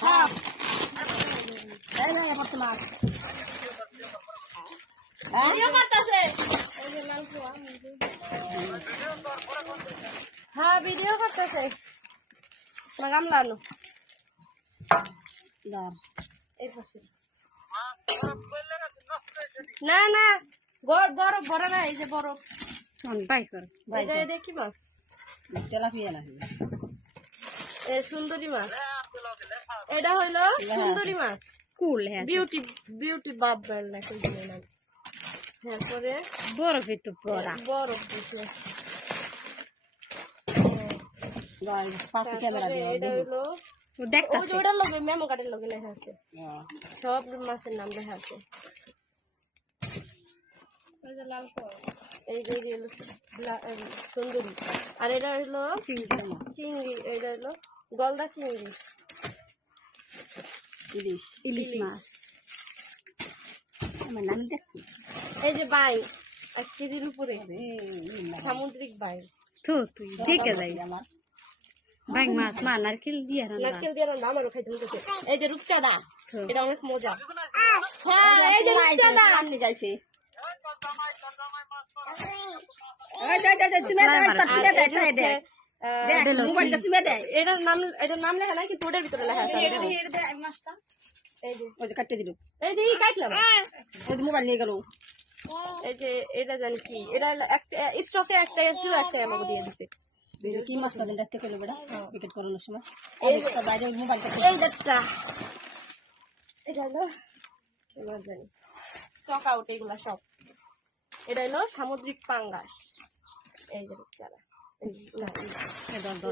Ah! হ্যাঁ video করতেছে। না না বড় বড় বড় না এই যে বাই কর এটা কি মাছ। তেলাপিয়া না এ সুন্দরী মাছ। এটা হইল সুন্দরী মাছ। কুল হ্যাঁ বিউটি বিউটি বাপ বেল না কই দিলে না। হ্যাঁ পরে? বড় কিন্তু পড়া। বরফ দিছে পাঁচশো ক্যামেরা দিয়ে দেখতাছে। ওটার লগে মেমো কার্ডের লগে লেখা আছে। সব মাছের নাম লেখা আছে। এই যে হলো সুন্দরী। আর এটা হলো চিংড়ি এটা হলো গলদা চিংড়ি। ইলিশ। ইলিশ মাছ। আমার নাম দেখ। এই যে বাই এক কেজির উপরে। সামুদ্রিক বাই তো তুই দেখে যাই আমার বাইং মাছ মা নারকেল দিয়ে রান্না। নারকেল দিয়ে রান্না আমারও খাইতে মনে করছে। এই যে রূপচাঁদা। এটা অনেক মজা। হ্যাঁ এই যে রূপচাঁদা। গাইছে আর এই যে হচ্ছে, আহ, এটার নাম এটার লেখা ভিতরে লেখা। এই যে কাটতে দিল। এই যে কাটলাম মোবাইল নিয়ে গেল। এই যে এটা জানি কি? এটা একটা স্টকে একটা ছিল একটা আমাকে দিয়ে দিছে। কি মাছ পাবেন রাখতে করল বেড়া উইকেট করানোর সময়। এই বাইরে মোবাইল এই দেখটা এটা হলো এবার জানি? স্টক আউট এগুলা সব। এটা হলো সামুদ্রিক পাঙ্গাস। এই যে চারা এই যে- না, এই যে।